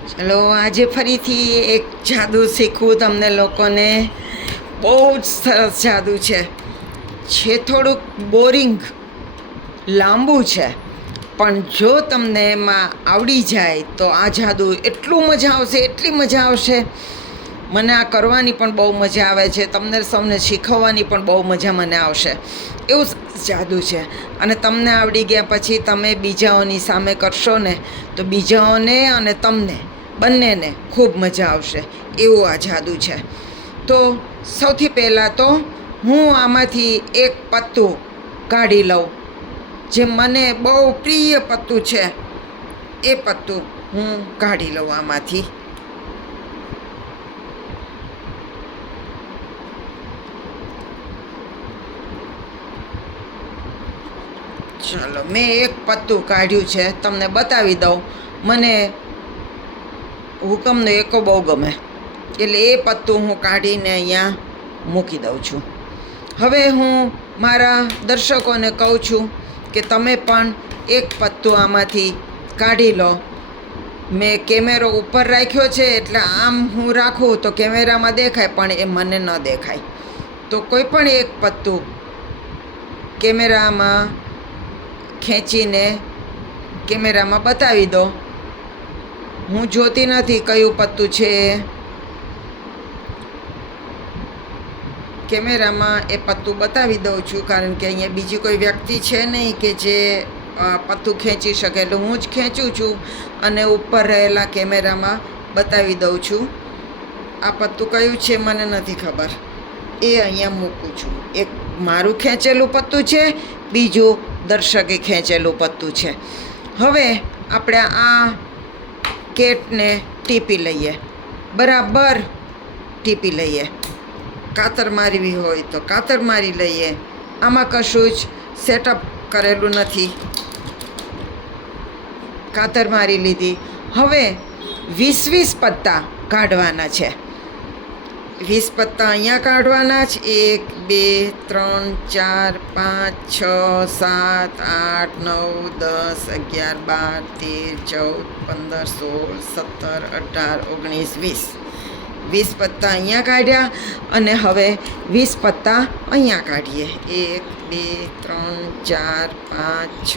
ચલો, આજે ફરીથી એક જાદુ શીખવું તમને લોકોને. બહુ જ સરસ જાદુ છે. છે થોડુંક બોરિંગ લાંબુ છે. પણ જો તમને એમાં આવડી જાય, તો આ જાદુ એટલું મજા આવશે, એટલી મજા આવશે. મને આ કરવાની પણ બહુ મજા આવે છે, તમને સૌને શીખવવાની પણ બહુ મજા મને આવશે. એવું જાદુ છે. અને તમને આવડી ગયા પછી તમે બીજાઓની સામે કરશો ને, તો બીજાઓને અને તમને, બંનેને ખૂબ મજા આવશે. એવું આ જાદુ છે. તો સૌથી પહેલાં તો હું આમાંથી એક પત્તું કાઢી લઉં. જે મને બહુ પ્રિય પત્તું છે, એ પત્તું હું કાઢી લઉં આમાંથી. ચાલો, મેં એક પત્તું કાઢ્યું છે, તમને બતાવી દઉં. મને હુકમનો એકો બહુ ગમે. એટલે એ પત્તું હું કાઢીને અહીંયા મૂકી દઉં છું. હવે હું મારા દર્શકોને કહું છું કે તમે પણ એક પત્તું આમાંથી કાઢી લો. મેં કેમેરો ઉપર રાખ્યો છે, એટલે આમ હું રાખું તો કેમેરામાં દેખાય, પણ એ મને ન દેખાય. તો કોઈ પણ એક પત્તું કેમેરામાં ખેંચીને કેમેરામાં બતાવી દો. હું જોતી નથી કયું પત્તું છે. કેમેરામાં એ પત્તું બતાવી દઉં છું, કારણ કે અહીંયા બીજી કોઈ વ્યક્તિ છે નહીં કે જે પત્તું ખેંચી શકે. એટલે હું જ ખેંચું છું અને ઉપર રહેલા કેમેરામાં બતાવી દઉં છું. આ પત્તું કયું છે મને નથી ખબર. એ અહીંયા મૂકું છું. એક મારું ખેંચેલું પત્તું છે, બીજું દર્શકે ખેંચેલું પત્તું છે. હવે આપણે આ કેટને ટીપી લઈએ. બરાબર ટીપી લઈએ. કાતર મારવી હોય તો કાતર મારી લઈએ. આમાં કશું જ સેટઅપ કરેલું નથી. કાતર મારી લીધી. હવે વીસ વીસ પત્તા કાઢવાના છે. વીસ પત્તા અહીંયા કાઢવાના જ. એક, બે, ત્રણ, ચાર, પાંચ, છ, સાત, આઠ, નવ, દસ, અગિયાર, બાર, તેર, ચૌદ, પંદર, સોળ, સત્તર, અઢાર, ઓગણીસ, વીસ. વીસ પત્તા અહીંયા કાઢ્યા અને હવે વીસ પત્તા અહીંયા કાઢીએ. એક, બે, ત્રણ, ચાર, પાંચ, છ,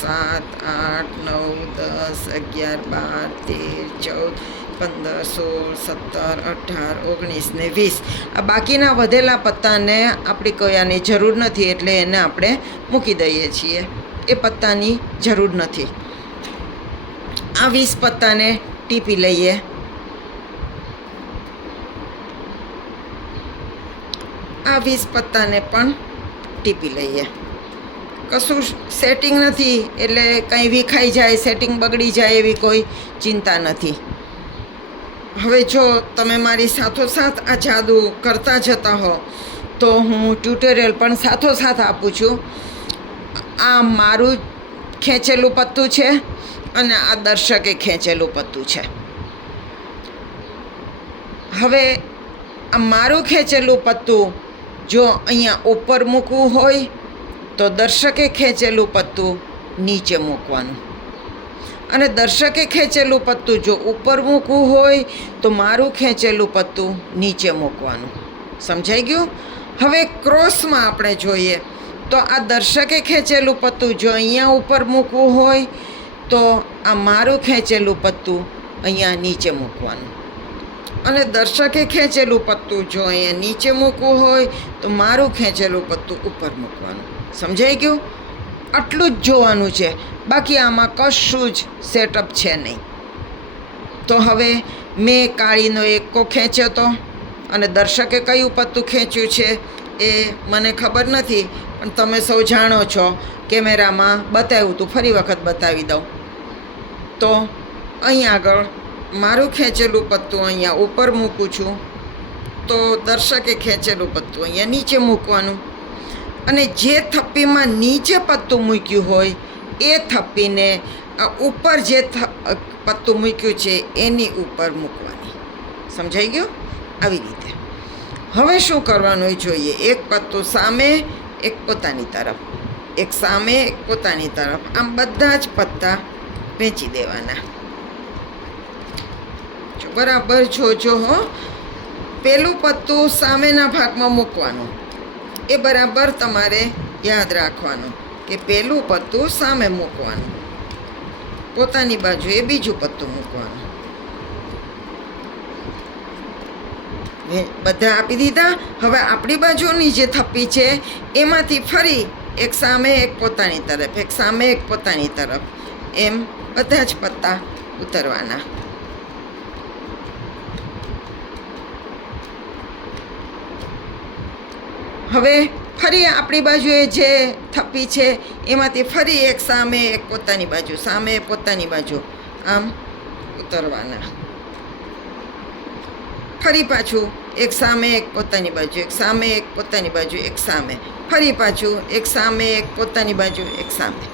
સાત, આઠ, નવ, દસ, અગિયાર, બાર, તેર, ચૌદ પંદર, સોળ, સત્તર, અઢાર, ઓગણીસ ને વીસ. આ બાકીના વધેલા પત્તાને આપણી કયાની જરૂર નથી એટલે એને આપણે મૂકી દઈએ છીએ. એ પત્તાની જરૂર નથી. આ વીસ પત્તાને ટીપી લઈએ. આ વીસ પત્તાને પણ ટીપી લઈએ. કશું સેટિંગ નથી એટલે કંઈ વિખાઈ જાય સેટિંગ બગડી જાય એવી કોઈ ચિંતા નથી. હવે જો તમે મારી સાથોસાથ આ જાદુ કરતા જતા હો, તો હું ટ્યુટોરિયલ પણ સાથોસાથ આપું છું. આ મારું ખેંચેલું પત્તું છે અને આ દર્શકે ખેંચેલું પત્તું છે. હવે આ મારું ખેંચેલું પત્તું જો અહીંયા ઉપર મૂકવું હોય, તો દર્શકે ખેંચેલું પત્તું નીચે મૂકવાનું. અને દર્શકે ખેંચેલું પત્તું. જો ઉપર મૂકવું હોય તો મારું ખેંચેલું પત્તું નીચે મૂકવાનું. સમજાઈ ગયું? હવે ક્રોસમાં આપણે જોઈએ તો આ દર્શકે ખેંચેલું પત્તું જો અહીંયા ઉપર મૂકવું હોય તો આ મારું ખેંચેલું પત્તું અહીંયા નીચે મૂકવાનું. અને દર્શકે ખેંચેલું પત્તું જો અહીંયા નીચે મૂકવું હોય તો મારું ખેંચેલું પત્તું ઉપર મૂકવાનું. સમજાઈ ગયું? આટલું જ જોવાનું છે. બાકી આમાં કશું જ સેટઅપ છે નહીં. તો હવે મેં કાળીનો એકો ખેંચ્યો હતો અને દર્શકે કયું પત્તું ખેંચ્યું છે એ મને ખબર નથી, પણ તમે સૌ જાણો છો કેમેરામાં બતાવ્યું તું, ફરી વખત બતાવી દઉં. તો અહીં આગળ મારું ખેંચેલું પત્તું અહીંયા ઉપર મૂકું છું. તો દર્શકે ખેંચેલું પત્તું અહીંયા નીચે મૂકવાનું. અને જે થપ્પીમાં નીચે પત્તું મૂક્યું હોય એ થપ્પીને ઉપર જે પત્તું મૂક્યું છે, એની ઉપર મૂકવાની. સમજાઈ ગયું? આવી રીતે. હવે શું કરવાનું જોઈએ? એક પત્તું સામે, એક પોતાની તરફ. એક સામે, એક પોતાની તરફ. આમ બધા જ પત્તા વેચી દેવાના. બરાબર જોજો, હો. પેલું પત્તું સામેના ભાગમાં મૂકવાનું. એ બરાબર તમારે યાદ રાખવાનું. કે પહેલું પત્તું સામે મૂકવાનું. પોતાની બાજુએ બીજું પત્તું મૂકવાનું. બધા આપી દીધા. હવે આપણી બાજુની જે થપ્પી છે, એમાંથી ફરી એક સામે એક પોતાની તરફ, એક સામે એક પોતાની તરફ. એમ બધા જ પત્તા ઉતરવાના. હવે ફરી આપણી બાજુએ જે થપ્પી છે, એમાંથી ફરી એક સામે એક પોતાની બાજુ, સામે પોતાની બાજુ, આમ ઉતરવાના. ફરી પાછું એક સામે એક પોતાની બાજુ, એક સામે એક પોતાની બાજુ, એક સામે. ફરી પાછું એક સામે એક પોતાની બાજુ, એક સામે.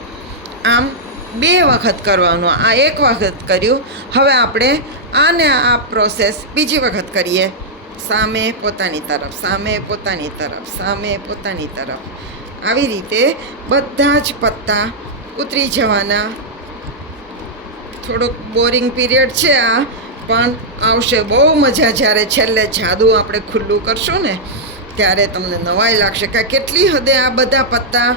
આમ બે વખત કરવાનું, આ એક વખત કર્યું. હવે આપણે આને આ પ્રોસેસ બીજી વખત કરીએ. સામે પોતાની તરફ, સામે પોતાની તરફ, સામે પોતાની તરફ. આવી રીતે બધા જ પત્તા ઉતરી જવાના. થોડોક બોરિંગ પીરિયડ છે આ, પણ આવશે બહુ મજા જ્યારે છેલ્લે જાદુ આપણે ખુલ્લું કરશું ને, ત્યારે તમને નવાઈ લાગશે કે કેટલી હદે આ બધા પત્તા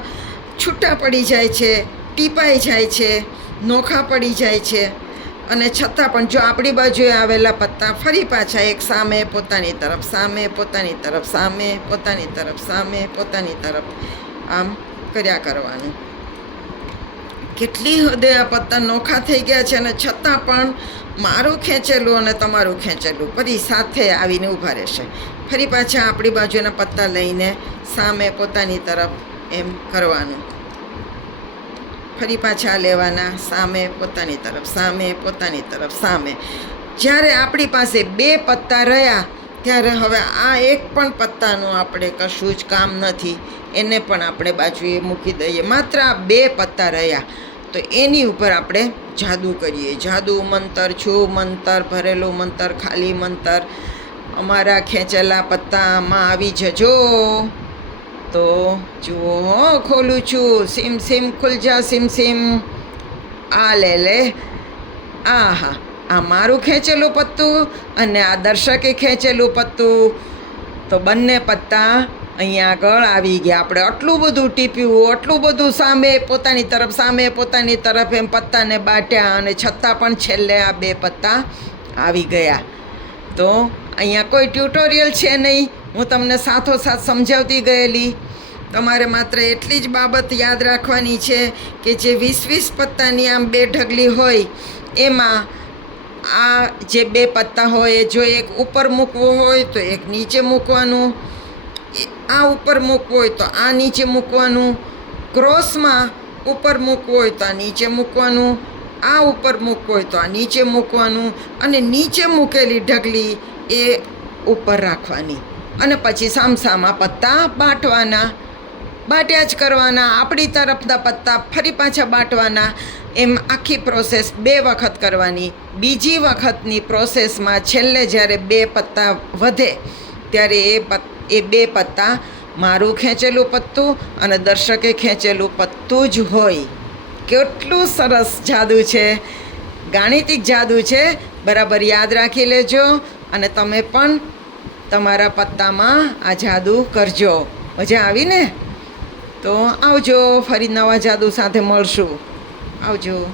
છૂટા પડી જાય છે, ટીપાઈ જાય છે, નોખા પડી જાય છે. અને છતાં પણ જો આપણી બાજુએ આવેલા પત્તા ફરી પાછા એક સામે, પોતાની તરફ સામે, પોતાની તરફ સામે, પોતાની તરફ સામે, પોતાની તરફ આમ કર્યા કરવાનું. કેટલી હદે આ પત્તા નોખા થઈ ગયા છે અને છતાં પણ મારું ખેંચેલું અને તમારું ખેંચેલું ફરી સાથે આવીને ઊભા રહેશે. ફરી પાછા આપણી બાજુના પત્તા લઈને સામે પોતાની તરફ એમ કરવાનું. ફરી પાછા લેવાના સામે પોતાની તરફ, સામે પોતાની તરફ, સામે. જ્યારે આપણી પાસે બે પત્તા રહ્યા, ત્યારે હવે આ એક પણ પત્તાનું આપણે કશું જ કામ નથી. એને પણ આપણે બાજુએ મૂકી દઈએ. માત્ર આ બે પત્તા રહ્યા. તો એની ઉપર આપણે જાદુ કરીએ. જાદુ મંતર, છું મંતર, ભરેલું મંતર, ખાલી મંતર. અમારા ખેંચેલા પત્તામાં આવી જજો. તો જુઓ ખોલું છું. સીમ સીમ, ખુલજા, સીમ સીમ. આ લે લે. આ હા આ મારું ખેંચેલું પત્તું અને આ દર્શકે ખેંચેલું પત્તું. તો બંને પત્તા અહીંયા આગળ આવી ગયા. આપણે આટલું બધું ટીપ્યું, આટલું બધું સામે, પોતાની તરફ સામે, પોતાની તરફ એમ પત્તાને બાટ્યા અને છતાં પણ છેલ્લે આ બે પત્તા આવી ગયા. તો અહીંયા કોઈ ટ્યુટોરિયલ છે નહીં. હું તમને સાથોસાથ સમજાવતી ગયેલી. તમારે માત્ર એટલી જ બાબત યાદ રાખવાની છે કે જે વીસ વીસ પત્તાની આમ બે ઢગલી હોય, એમાં આ જે બે પત્તા હોય જો એક ઉપર મૂકવો હોય તો એક નીચે મૂકવાનું. આ ઉપર મૂકવું હોય તો આ નીચે મૂકવાનું. ક્રોસમાં ઉપર મૂકવું હોય તો આ નીચે મૂકવાનું. આ ઉપર મૂકવું હોય તો આ નીચે મૂકવાનું. અને નીચે મૂકેલી ઢગલી એ ઉપર રાખવાની. અને પછી સામસામા પત્તા બાંટવાના, બાટ્યા જ કરવાના. આપણી તરફના પત્તા ફરી પાછા બાંટવાના. એમ આખી પ્રોસેસ બે વખત કરવાની. બીજી વખતની પ્રોસેસમાં છેલ્લે જ્યારે બે પત્તા વધે, ત્યારે એ એ બે પત્તા મારું ખેંચેલું પત્તું અને દર્શકે ખેંચેલું પત્તું જ હોય. કેટલું સરસ જાદુ છે. ગાણિતિક જાદુ છે. બરાબર યાદ રાખી લેજો. અને તમે પણ તમારા પત્તામાં આ જાદુ કરજો. મજા આવી ને? તો આવજો, ફરી નવા જાદુ સાથે મળશું. આવજો.